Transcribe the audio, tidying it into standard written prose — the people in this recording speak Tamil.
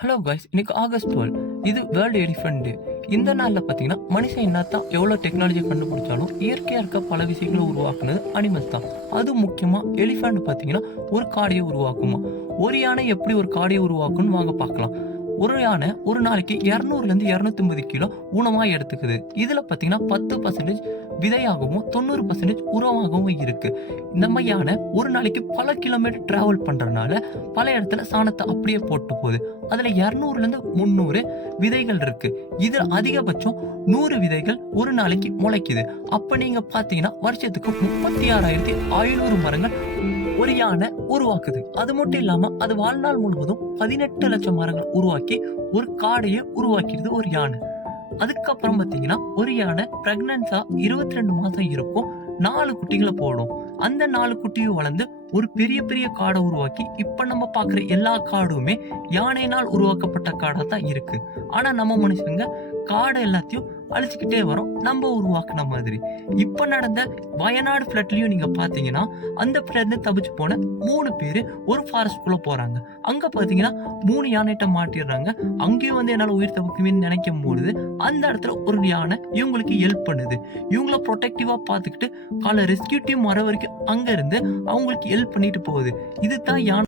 ஹலோ காய்ஸ், இன்னைக்கு ஆகஸ்ட் 12 இது வேர்ல்டு எலிஃபென்ட் டே. இந்த நாளில் பார்த்தீங்கன்னா மனுஷன் என்னத்தான் எவ்வளோ டெக்னாலஜி கண்டுபிடிச்சாலும் இயற்கையாக இருக்க பல விஷயங்களை உருவாக்குனது அனிமல்ஸ் தான். அது முக்கியமாக எலிஃபென்ட் பார்த்தீங்கன்னா ஒரு காடையை உருவாக்குமா. ஒரு யானை எப்படி ஒரு காடையை உருவாக்குன்னு வாங்க பார்க்கலாம். ஒரு யானை ஒரு நாளைக்கு 200லேருந்து 250 கிலோ உணவாக எடுத்துக்குது. இதில் பார்த்தீங்கன்னா 10% விதையாகவும் 90% உரமாகவும் இருக்கு. நம்ம யானை ஒரு நாளைக்கு பல கிலோமீட்டர் டிராவல் பண்றதுனால பல இடத்துல சாணத்தை அப்படியே போட்டு போகுது. அதுல 200லேருந்து 300 விதைகள் இருக்கு. இதுல அதிகபட்சம் 100 விதைகள் ஒரு நாளைக்கு முளைக்குது. அப்ப நீங்க பாத்தீங்கன்னா வருஷத்துக்கு 36,500 மரங்கள் ஒரு யானை உருவாக்குது. அது மட்டும் இல்லாம அது வாழ்நாள் முழுவதும் 18 லட்சம் மரங்கள் உருவாக்கி ஒரு காடையை உருவாக்கிடுது ஒரு யானை. அதுக்கப்புறம் பாத்தீங்கன்னா ஒரு யானை பிரெக்னன்ஸா 22 மாசம் இருக்கும். 4 குட்டிகளை போடும். அந்த 4 குட்டியும் வளர்ந்து ஒரு பெரிய பெரிய காடை உருவாக்கி இப்ப நம்ம பாக்குற எல்லா காடுமே யானையினால் உருவாக்கப்பட்ட காடா தான் இருக்கு. ஆனா நம்ம மனுஷங்க காடு எல்லாத்தையும் அழிச்சுக்கிட்டே வரோம், நம்ம உருவாக்குன மாதிரி. இப்ப நடந்த வயநாடு ஃபிளட்லயும் நீங்க பாத்தீங்கன்னா அந்த ஃபிளட்ல தப்பிச்சு போன 3 பேரு ஒரு ஃபாரஸ்ட்குள்ள போறாங்க. அங்க பாத்தீங்கன்னா 3 யானைகிட்ட மாட்டிடுறாங்க. அங்கேயும் என்னால உயிர் தப்பிக்குவேன்னு நினைக்கும் பொழுது அந்த இடத்துல ஒரு யானை இவங்களுக்கு ஹெல்ப் பண்ணுது. இவங்கள ப்ரொடெக்டிவா பாத்துக்கிட்டு கால ரெஸ்கியூ டீம் வர வரைக்கும் அங்க இருந்து அவங்களுக்கு ஹெல்ப் பண்ணிட்டு போகுது. இதுதான் யானை